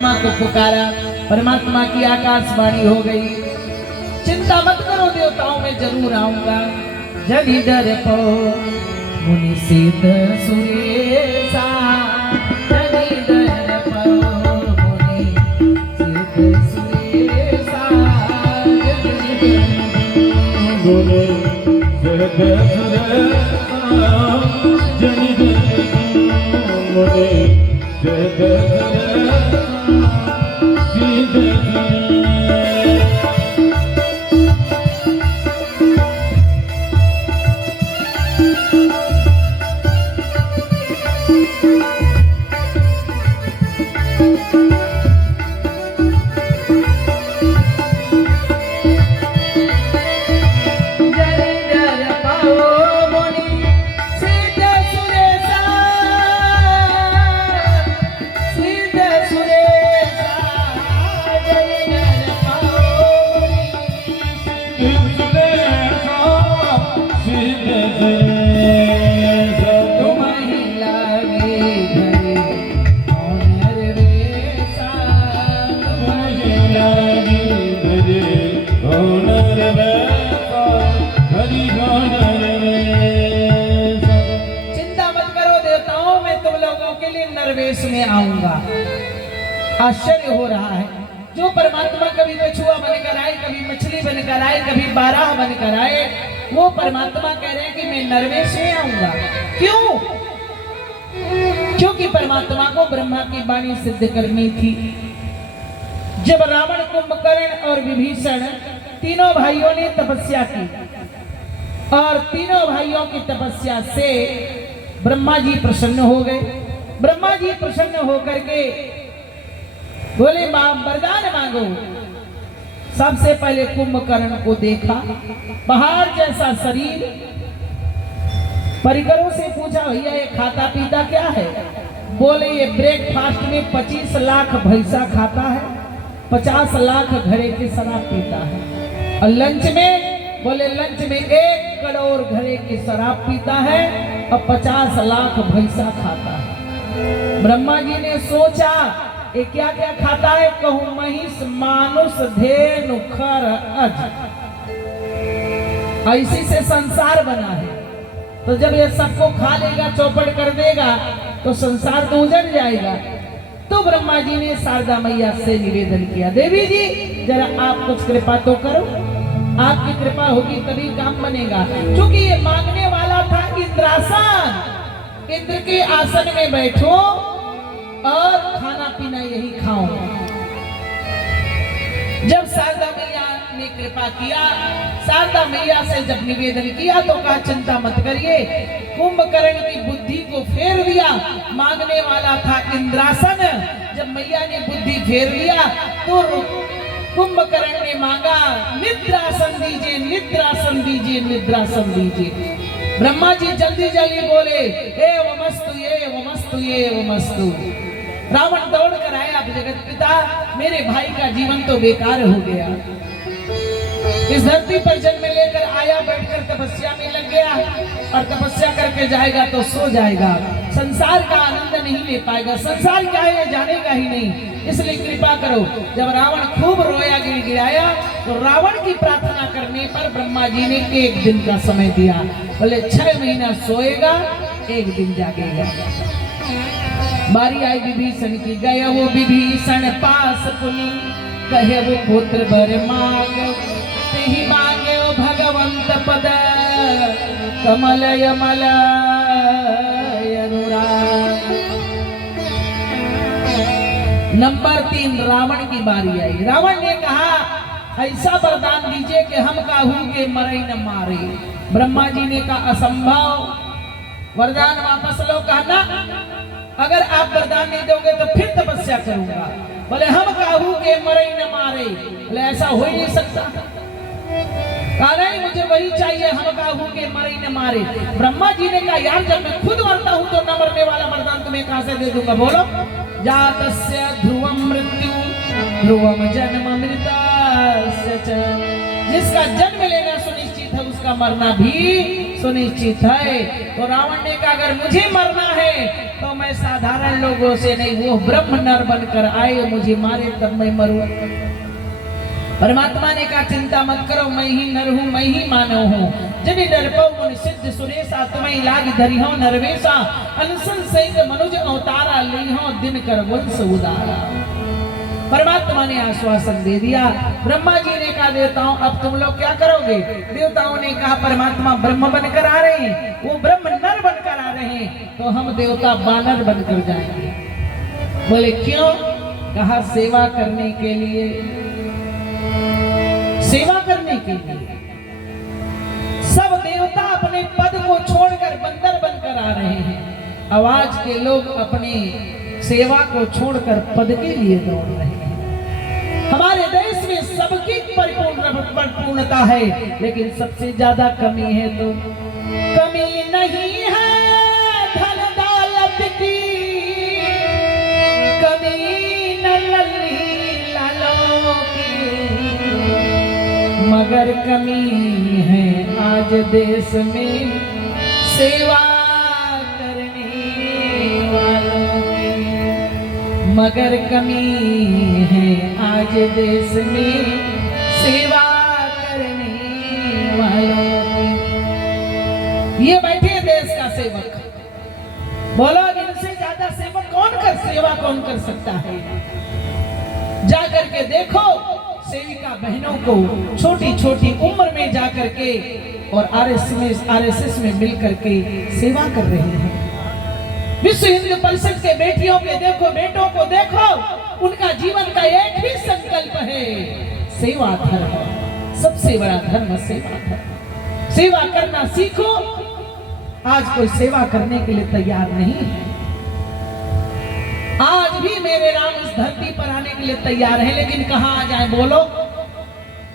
को पुकारा, परमात्मा की आकाशवाणी हो गई, चिंता मत करो देवताओं में जरूर आऊंगा। जगी डर पो मुनि सिद्ध सुरेशा, जगी डर पो मुनि सिद्ध सुरेशा, जगी मुनि सिद्ध सुरेशा, जगी मुनि सिद्ध सुरेशा। नरवेश में आऊंगा। आश्चर्य हो रहा है, जो परमात्मा कभी कछुआ बनकर आए, कभी मछली बनकर आए, कभी बारह बनकर आए, वो परमात्मा कह रहे हैं कि मैं नरवेश में आऊंगा। क्यों? क्योंकि परमात्मा को ब्रह्मा की वाणी सिद्ध करनी थी। जब रावण, कुंभकर्ण और विभीषण तीनों भाइयों ने तपस्या की और तीनों भाइयों की तपस्या से ब्रह्मा जी प्रसन्न हो गए। ब्रह्मा जी प्रसन्न होकर के बोले वरदान मांगो। सबसे पहले कुंभकर्ण को देखा, पहाड़ जैसा शरीर, परिकरों से पूछा भैया ये खाता पीता क्या है? बोले ये ब्रेकफास्ट में 25 लाख भैंसा खाता है, 50 लाख घड़े की शराब पीता है, और लंच में बोले लंच में 1 करोड़ घड़े की शराब पीता है और 50 लाख भैंसा खाता है। ब्रह्मा जी ने सोचा ये क्या क्या खाता है? कहूं महिष, मानुष, धेनु, खर, अज, ऐसी से संसार बना है। तो जब ये सबको खा लेगा, चौपट कर देगा, तो संसार तो उजड़ जाएगा। तो ब्रह्मा जी ने शारदा मैया से निवेदन किया, देवी जी जरा आप कुछ कृपा तो करो, आपकी कृपा होगी तभी काम बनेगा। क्योंकि ये मांगने वाला था इंद्रासन, इंद्र के आसन में बैठो और खाना पीना यही खाओ। जब शारदा मैया ने कृपा किया, शारदा मैया से जब निवेदन किया तो कहा चिंता मत करिए, कुंभकर्ण की बुद्धि को फेर दिया। मांगने वाला था इंद्रासन, जब मैया ने बुद्धि फेर लिया तो कुंभकर्ण ने मांगा निद्रासन दीजिए, निद्रासन दीजिए, निद्रासन दीजिए। ब्रह्मा जी जल्दी जल्दी बोले एवमस्तु एवमस्तु एवमस्तु। रावण दौड़ कर आया, जगत पिता मेरे भाई का जीवन तो बेकार हो गया, इस धरती पर जन्म लेकर आया, बैठकर तपस्या में लग गया और तपस्या करके जाएगा तो सो जाएगा, संसार का आनंद नहीं ले पाएगा, संसार क्या है जानेगा ही नहीं, इसलिए कृपा करो। जब रावण खूब रोया, गिड़गिड़ाया, तो रावण की प्रार्थना करने पर ब्रह्मा जी ने 1 दिन का समय दिया। बोले 6 महीना सोएगा, 1 दिन जागेगा। बारी आई विभीषण की, गया वो विभीषण पास पुनि, कहे वो पुत्र बर मांग, ही मांगे वो भगवंत पद, कमल यमल अनुराग। नंबर 3 रावण की बारी आई। रावण ने कहा ऐसा वरदान दीजिए कि हम काहू के मरे न मारे। ब्रह्मा जी ने कहा असंभव, वरदान वापस लो। कहा ना, अगर आप वरदान नहीं दोगे तो फिर तपस्या करूंगा। बोले हम काहू के मरे न मारे। बोले ऐसा हो ही नहीं सकता। कहा नहीं मुझे वही चाहिए, हम काहू के मरे न मारे। ब्रह्मा जी ने कहा यार जब मैं खुद मरता हूं तो न मरने वाला वरदान तुम्हें कहां से दे दूंगा? बोलो जातस्य ध्रुवम मृत्यु ध्रुवम जन्म मृतस्य च। जिसका जन्म लेना सुनिश्चित है उसका मरना भी सुनिश्चित है। तो रावण ने कहा अगर मुझे मरना है तो मैं साधारण लोगों से नहीं, वो ब्रह्म नर बनकर आए मुझे मारे तब मैं मरूं। परमात्मा ने कहा चिंता मत करो, मैं ही नर हूँ, मैं ही मानव हूँ। जनि डरपौ मुनि सिद्ध सुरेशा, तुम्हें लाग धरी हो नरवेशा। अनसन सहित मनुज अवतारा, ली हो दिन कर वंश उदारा। परमात्मा ने आश्वासन दे दिया। ब्रह्मा जी ने कहा देवताओं अब तुम लोग क्या करोगे? देवताओं ने कहा परमात्मा ब्रह्म बनकर आ रहे हैं, वो ब्रह्म नर बनकर आ रहे हैं, तो हम देवता बानर बनकर जाएंगे। बोले क्यों? कहा सेवा करने के लिए, सेवा करने के लिए। सब देवता अपने पद को छोड़कर बंदर बनकर आ रहे हैं, आवाज के लोग अपने सेवा को छोड़कर पद के लिए दौड़ रहे हैं। हमारे देश में सबकी परिपूर्णता है, लेकिन सबसे ज्यादा कमी है तो कमी नहीं है धन दौलत की, कमी न लल्ली लालों की, मगर कमी है आज देश में सेवा करने वालों की, मगर कमी है आज देश में सेवा करने वालों की। ये बैठे देश का सेवक, बोलो इनसे ज्यादा सेवक सेवा कौन कर सकता है? जाकर के देखो सेविका बहनों को छोटी छोटी उम्र में जाकर के और आरएसएस में मिलकर के सेवा कर रहे हैं। विश्व हिंदू परिषद के बेटियों के देखो, बेटों को देखो, उनका जीवन का एक ही संकल्प है सेवा धर्म। सबसे बड़ा धर्म सेवा धर्म। सेवा करना सीखो। आज कोई सेवा करने के लिए तैयार नहीं है। आज भी मेरे राम इस धरती पर आने के लिए तैयार है, लेकिन कहां आ जाए बोलो?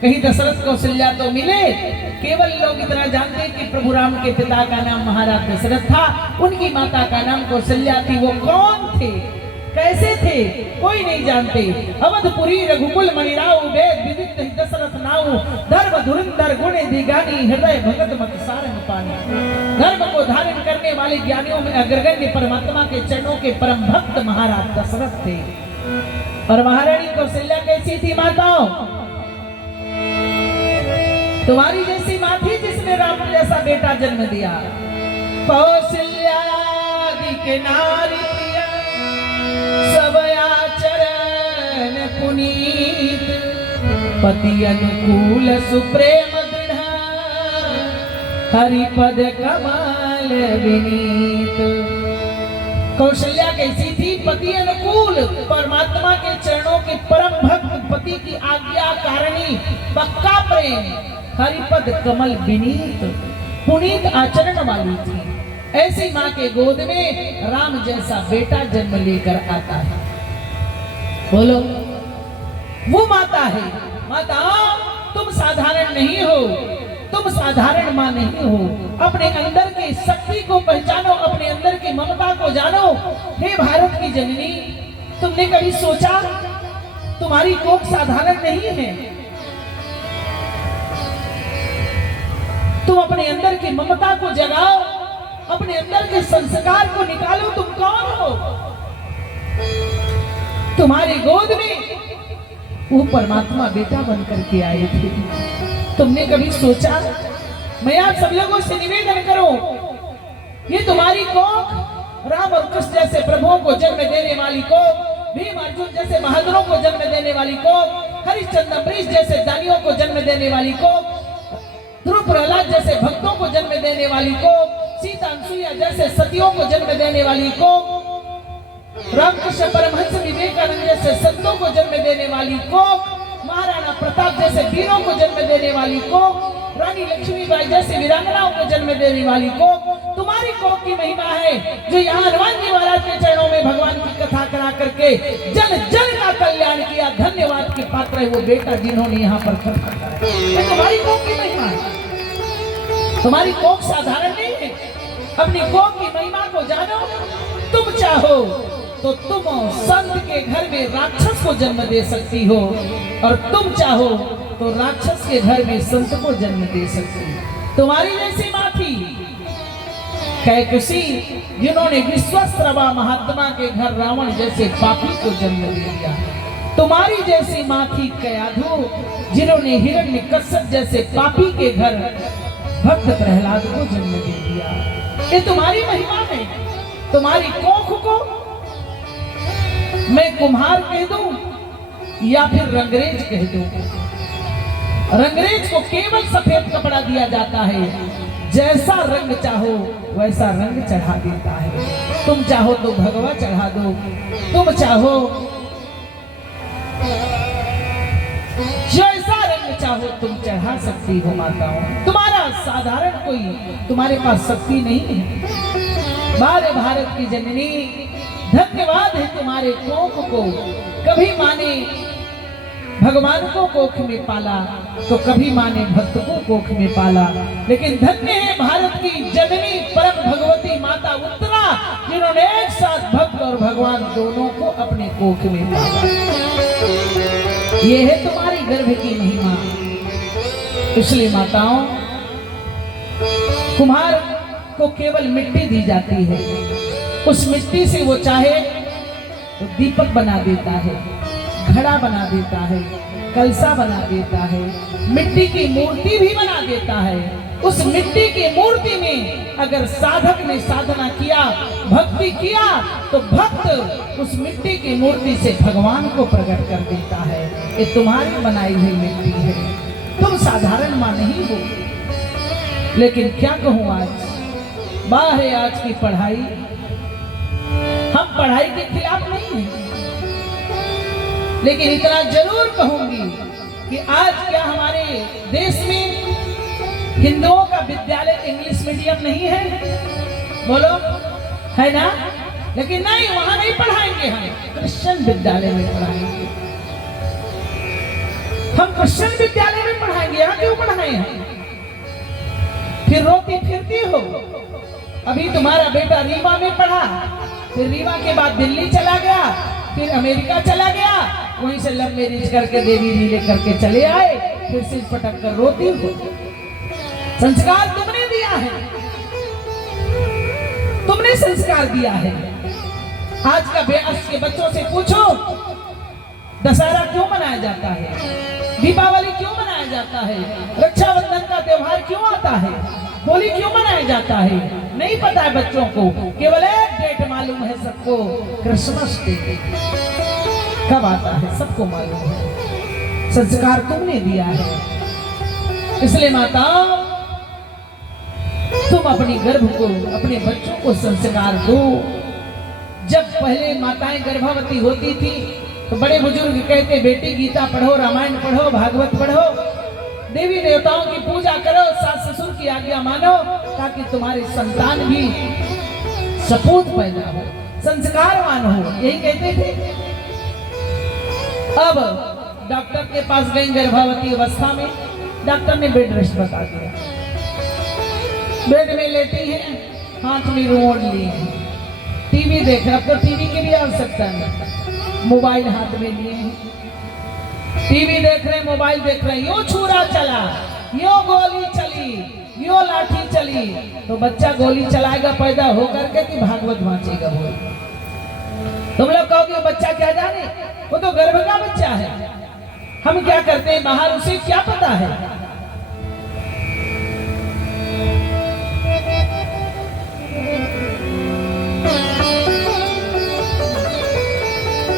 कहीं दशरथ कौशल्या तो मिले। केवल लोग इतना जानते कि प्रभु राम के पिता का नाम महाराज दशरथ था, उनकी माता का नाम कौशल्या थी। वो कौन थे, कैसे थे, कोई नहीं जानते। अवधपुरी रघुकुल मणिराव वेद विदित दशरथ नाऊ, धर्म धुरंधर गुण दिगानी, हृदय भगत मत सारंग पानी। धर्म को धारण करने वाले ज्ञानियों में अग्रगण्य परमात्मा के चरणों के परम भक्त महाराज दशरथ थे। और महारानी कौशल्या कैसी थी माताओं? तुम्हारी जैसी माँ थी जिसने राम जैसा बेटा जन्म दिया। कौशल्या के नारी प्रिया, सब आचरण पुनीत, पति अनुकूल सुप्रेम दृढ़, हरिपद कमल विनीत। कौशल्या कैसी थी? पति अनुकूल, परमात्मा के चरणों के परम भक्त, पति की आज्ञा कारिणी, पक्का प्रेम, हरिपद कमल विनीत, पुनीत आचरण वाली थी। ऐसी माँ के गोद में राम जैसा बेटा जन्म लेकर आता है। बोलो, वो माता है। माता तुम साधारण नहीं हो, तुम साधारण माँ नहीं हो। अपने अंदर की शक्ति को पहचानो, अपने अंदर की ममता को जानो। हे भारत की जननी, तुमने कभी सोचा तुम्हारी कोख साधारण नहीं है? तुम अपने अंदर की ममता को जगाओ, अपने अंदर के संस्कार को निकालो। तुम कौन हो? तुम्हारी गोद में वो परमात्मा बेटा बनकर के आए थे। तुमने कभी सोचा? मैं आप सब लोगों से निवेदन करूं, ये तुम्हारी कोख राम और कृष्ण जैसे प्रभुओं को जन्म देने वाली कोख, भीम अर्जुन जैसे बहादुरों को जन्म देने वाली कोख, हरिश्चंद्र अम्बरीश जैसे दानियों को जन्म देने वाली कोख, ध्रुव प्रहलाद जैसे भक्तों को जन्म देने वाली कोख, सीता अनसुईया जैसे सतियों को जन्म देने वाली कोख, रामकृष्ण परमहंस विवेकानंद जैसे संतों को जन्म देने वाली कोख, महाराणा प्रताप जैसे वीरों को जन्म देने वाली कोख, रानी लक्ष्मीबाई जैसे वीरांगनाओं को जन्म देने वाली कोख। तुम्हारी कोख की महिमा है जो यहाँ हनुमान जी महाराज के चरणों में भगवान की कथा करा करके जन जन का कल्याण किया। धन्यवाद के पात्र है वो बेटा जिन्होंने यहाँ पर कथा कराई। तुम्हारी कोख की महिमा है। तुम्हारी कोख साधारण नहीं है। अपनी कोख की महिमा को जानो। तुम चाहो तो तुम संत के घर में राक्षस को जन्म दे सकती हो, और तुम चाहो तो राक्षस के घर में संत को जन्म दे सकती हो। तुम्हारी जैसी माँ थी, कैकसी जिन्होंने विश्वस्त्रवा महात्मा के घर रावण जैसे पापी को जन्म दे दिया। तुम्हारी जैसी माँ थी कयाधु जिन्होंने हिरण्यकश्यप जैसे पापी के घर भक्त प्रहलाद को जन्म दे दिया। ये तुम्हारी महिमा है। तुम्हारी कोख को मैं कुम्हार कह दूं या फिर रंगरेज कह दूं। रंगरेज को केवल सफेद कपड़ा दिया जाता है, जैसा रंग चाहो वैसा रंग चढ़ा देता है। तुम चाहो तो भगवा चढ़ा दो, तुम चाहो जैसा रंग चाहो तुम चढ़ा सकती हो माताओं। तुम्हारा साधारण कोई तुम्हारे पास शक्ति नहीं है। बारे भारत की जननी, धन्यवाद है तुम्हारे कोख को। कभी माने भगवान को कोख में पाला तो कभी माने भक्त को कोख में पाला, लेकिन धन्य है भारत की जननी परम भगवती माता उत्तरा जिन्होंने एक साथ भक्त और भगवान दोनों को अपने कोख में पाला। ये है तुम्हारी गर्भ की महिमा। इसलिए माताओं, कुम्हार को केवल मिट्टी दी जाती है, उस मिट्टी से वो चाहे तो दीपक बना देता है, घड़ा बना देता है, कलसा बना देता है, मिट्टी की मूर्ति भी बना देता है। उस मिट्टी की मूर्ति में अगर साधक ने साधना किया, भक्ति किया, तो भक्त उस मिट्टी की मूर्ति से भगवान को प्रकट कर देता है। ये तुम्हारी बनाई हुई मिट्टी है, तुम साधारण मां नहीं हो। लेकिन क्या कहूं, आज बाह है आज की पढ़ाई। हम पढ़ाई के खिलाफ नहीं हैं, लेकिन इतना जरूर कहूंगी कि आज क्या हमारे देश में हिंदुओं का विद्यालय इंग्लिश मीडियम नहीं है? बोलो, है ना? लेकिन नहीं, वहां नहीं पढ़ाएंगे, हम क्रिश्चियन विद्यालय में पढ़ाएंगे। हम क्रिश्चियन विद्यालय में पढ़ाएंगे, यहाँ क्यों पढ़ाए हैं? फिर रोती फिरती हो। अभी तुम्हारा बेटा रीवा में पढ़ा, फिर रीवा के बाद दिल्ली चला गया, फिर अमेरिका चला गया, वहीं से लव मैरिज करके देवी जी लेकर के चले आए, फिर सिर पटक कर रोती हो। संस्कार तुमने दिया है, तुमने संस्कार दिया है। आज के बच्चों से पूछो, दशहरा क्यों मनाया जाता है, दीपावली क्यों मनाया जाता है, रक्षाबंधन का त्योहार क्यों आता है, होली क्यों मनाया जाता है? नहीं पता है बच्चों को। केवल एक डेट मालूम है सबको, क्रिसमस डे कब आता है सबको मालूम है। संस्कार तुमने दिया है। इसलिए माता, तुम अपनी गर्भ को, अपने बच्चों को संस्कार दो। जब पहले माताएं गर्भवती होती थी तो बड़े बुजुर्ग कहते, बेटी गीता पढ़ो, रामायण पढ़ो, भागवत पढ़ो, देवी देवताओं की पूजा करो, सास ससुर की आज्ञा मानो, ताकि तुम्हारे संतान भी सपूत पैदा हो, संस्कारवान हो। यही कहते थे। अब डॉक्टर के पास गई गर्भवती अवस्था में, डॉक्टर ने बेड रेस्ट बता दिया। बेड में लेटी है, हाथ में रिमोट लिए हैं, टीवी देख रहे। अब तो टीवी की भी आवश्यकता नहीं, मोबाइल हाथ में लिए हैं, टीवी देख रहे, मोबाइल देख रहे। यो छुरा चला, यो गोली चली, यो लाठी चली, तो बच्चा गोली चलाएगा पैदा होकर के कि भागवत वांचेगा? बोल, तुम लोग कहोगे बच्चा क्या जाने, वो तो गर्भ का बच्चा है। हम क्या करते हैं बाहर, उसे क्या पता है?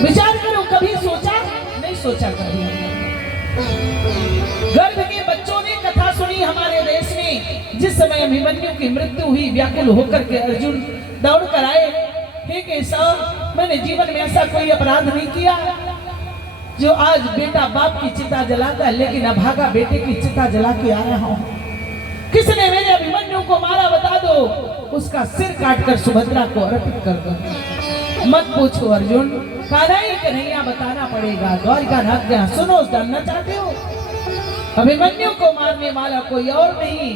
विचार करो, कभी सोचा? नहीं सोचा कभी। गर्भ के बच्चों ने कथा सुनी हमारे देश में। जिस समय अभिमन्यु की मृत्यु हुई, व्याकुल होकर के अर्जुन दौड़ कर आए, हे केशव, मैंने जीवन में ऐसा कोई अपराध नहीं किया जो आज बेटा बाप की चिता जलाता है, लेकिन अभागा बेटे की चिता जला के आ रहा हूं। किसने मेरे अभिमन्यु को मारा बता दो, उसका सिर काटकर सुभद्रा को अर्पित कर दो। मत पूछो अर्जुन, कन्हैया बताना पड़ेगा। द्वारिका नाथ क्या सुनो, जानना चाहते हो? अभिमन्यु को मारने वाला कोई और नहीं,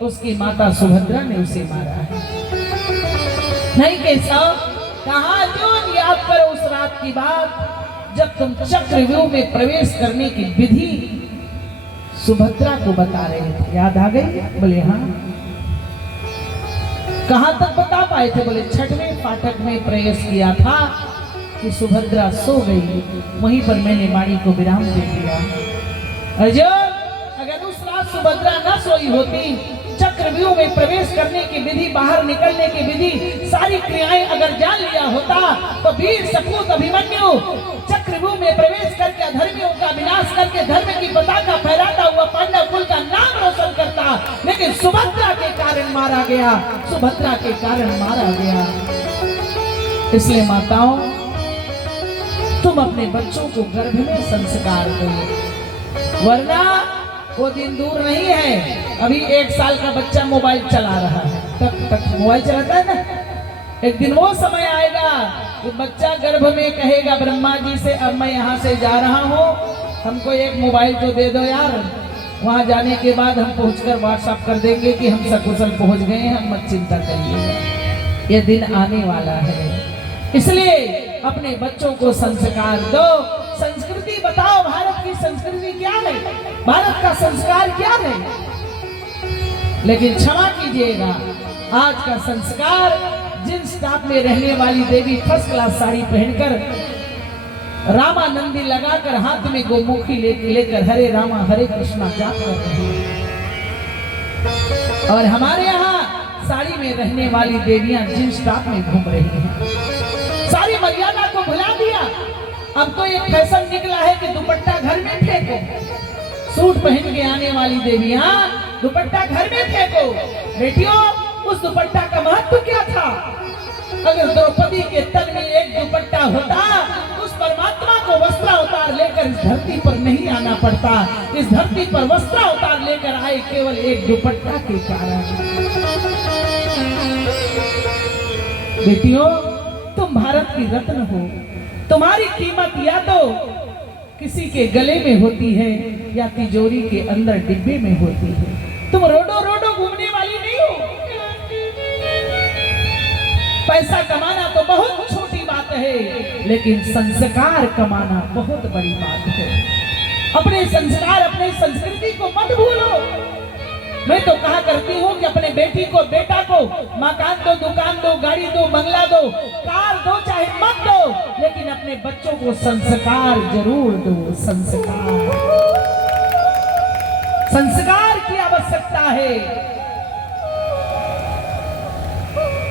उसकी माता सुभद्रा ने उसे मारा है। नहीं केशव, कहा अर्जुन, याद करो उस रात की बात जब तुम चक्रव्यूह में प्रवेश करने की विधि सुभद्रा को बता रहे थे। याद आ गई? बोले हाँ। कहां तक बता पाए थे? बोले छठवें फाटक में प्रवेश किया था कि सुभद्रा सो गई, वहीं पर मैंने वाणी को विराम दे दिया। अगर उस रात सुभद्रा न सोई होती, चक्रव्यूह में प्रवेश करने की विधि, बाहर निकलने की विधि, सारी क्रियाएं अगर जान लिया होता तो वीर सपूत अभिमन्यु चक्रव्यूह में प्रवेश करके अधर्मियों का विनाश करके धर्म की पताका फहराता हुआ पांडव कुल का नाम रोशन करता। लेकिन सुभद्रा के कारण मारा गया, सुभद्रा के कारण मारा गया। इसलिए माताओं, तुम अपने बच्चों को गर्भ में संस्कार दो, वरना वो दिन दूर नहीं है। अभी 1 साल का बच्चा मोबाइल चला रहा है, तक मोबाइल चलाता है ना। एक दिन वो समय आएगा कि बच्चा गर्भ में कहेगा ब्रह्मा जी से, अब मैं यहाँ से जा रहा हूँ, हमको एक मोबाइल तो दे दो यार। वहां जाने के बाद हम पहुंचकर व्हाट्सएप कर देंगे कि हम सकुशल पहुंच गए हैं, हम मत चिंता करिएगा। ये दिन आने वाला है। इसलिए अपने बच्चों को संस्कार दो। संस्कृति बताओ, भारत की संस्कृति क्या है, भारत का संस्कार क्या है। लेकिन क्षमा कीजिएगा, आज का संस्कार जींस टॉप में रहने वाली देवी फर्स्ट क्लास साड़ी पहनकर, रामानंदी लगाकर, हाथ में गोमुखी लेकर हरे रामा हरे कृष्णा जाप कर रही है। और हमारे यहाँ साड़ी में रहने वाली देवियां जींस टॉप में घूम रही हैं। सारी मर्यादा को भुला दिया। अब तो एक फैशन निकला है कि दुपट्टा घर में फेंको। सूट पहन के आने वाली देवियां दुपट्टा घर में फेंको। बेटियों, उस दुपट्टा का महत्व क्या था? अगर द्रौपदी के तन में एक दुपट्टा होता, उस परमात्मा को वस्त्रावतार लेकर इस धरती पर नहीं आना पड़ता। इस धरती पर वस्त्रावतार लेकर आए केवल एक दुपट्टा के कारण। बेटियों, तुम भारत की रत्न हो। तुम्हारी कीमत या तो किसी के गले में होती है या तिजोरी के अंदर डिब्बे में होती है। तुम रोडो रोडो घूमने वाली नहीं हो। पैसा कमाना तो बहुत छोटी बात है, लेकिन संस्कार कमाना बहुत बड़ी बात है। अपने संस्कार, अपने संस्कृति को मत भूलो। मैं तो कहा करती हूँ कि अपने बेटी को, बेटा को मकान दो, दुकान दो, गाड़ी दो, बंगला दो, कार दो, चाहे मत दो, लेकिन अपने बच्चों को संस्कार जरूर दो। संस्कार की आवश्यकता है।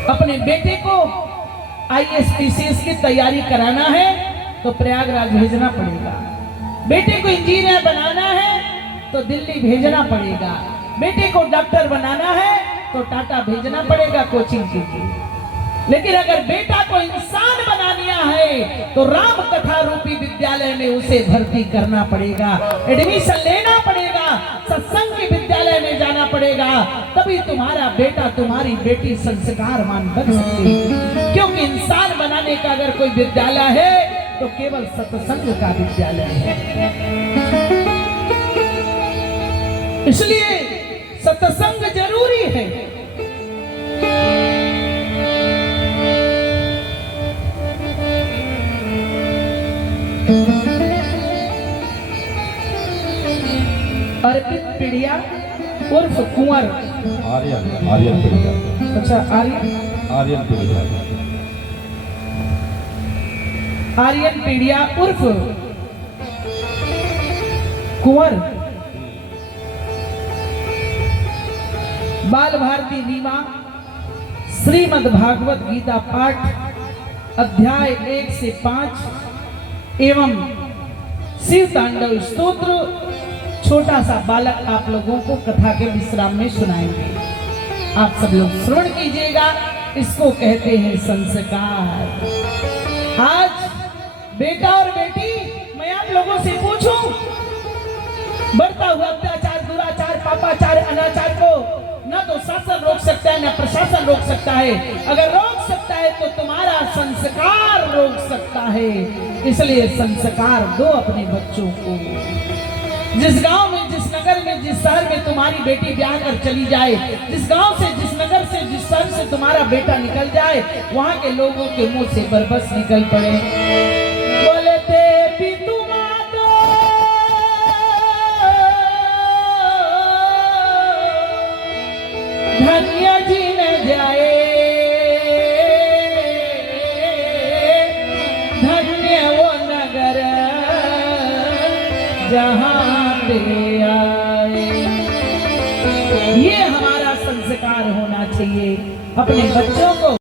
अपने बेटे को IAS PCS की तैयारी कराना है तो प्रयागराज भेजना पड़ेगा। बेटे को इंजीनियर बनाना है तो दिल्ली भेजना पड़ेगा। बेटे को डॉक्टर बनाना है तो टाटा भेजना पड़ेगा कोचिंग के लिए। लेकिन अगर बेटा को इंसान बनाना है तो राम कथा रूपी विद्यालय में उसे भर्ती करना पड़ेगा, एडमिशन लेना पड़ेगा, सत्संग के विद्यालय में जाना पड़ेगा। तभी तुम्हारा बेटा, तुम्हारी बेटी संस्कारवान बन सकती है। क्योंकि इंसान बनाने का अगर कोई विद्यालय है तो केवल सत्संग का विद्यालय है। इसलिए सत्संग जरूरी है। अर्पित पीड़िया उर्फ कुंवर आर्यन पीड़िया। अच्छा, आर्यन पीड़िया। आर्यन पीड़िया उर्फ कुंवर बाल भारती रीमा श्रीमद् भागवत गीता पाठ अध्याय 1 से 5 एवं शिव तांडव स्तोत्र छोटा सा बालक आप लोगों को कथा के विश्राम में सुनाएंगे। आप सब लोग श्रवण कीजिएगा। इसको कहते हैं संस्कार। आज बेटा और बेटी, मैं आप लोगों से पूछूं, बढ़ता हुआ अत्याचार, दुराचार, पापाचार, अनाचार को न तो शासन रोक सकता है, न प्रशासन रोक सकता है। अगर रोक सकता है तो तुम्हारा संस्कार रोक सकता है। इसलिए संस्कार दो अपने बच्चों को। जिस गांव में, जिस नगर में, जिस शहर में तुम्हारी बेटी ब्याह कर चली जाए, जिस गांव से, जिस नगर से, जिस शहर से तुम्हारा बेटा निकल जाए, वहां के लोगों के मुंह से बरबस निकल पड़े, बोलते पितु मातो धन्य जी न जाए, जहां पे आए। ये हमारा संस्कार होना चाहिए अपने बच्चों को।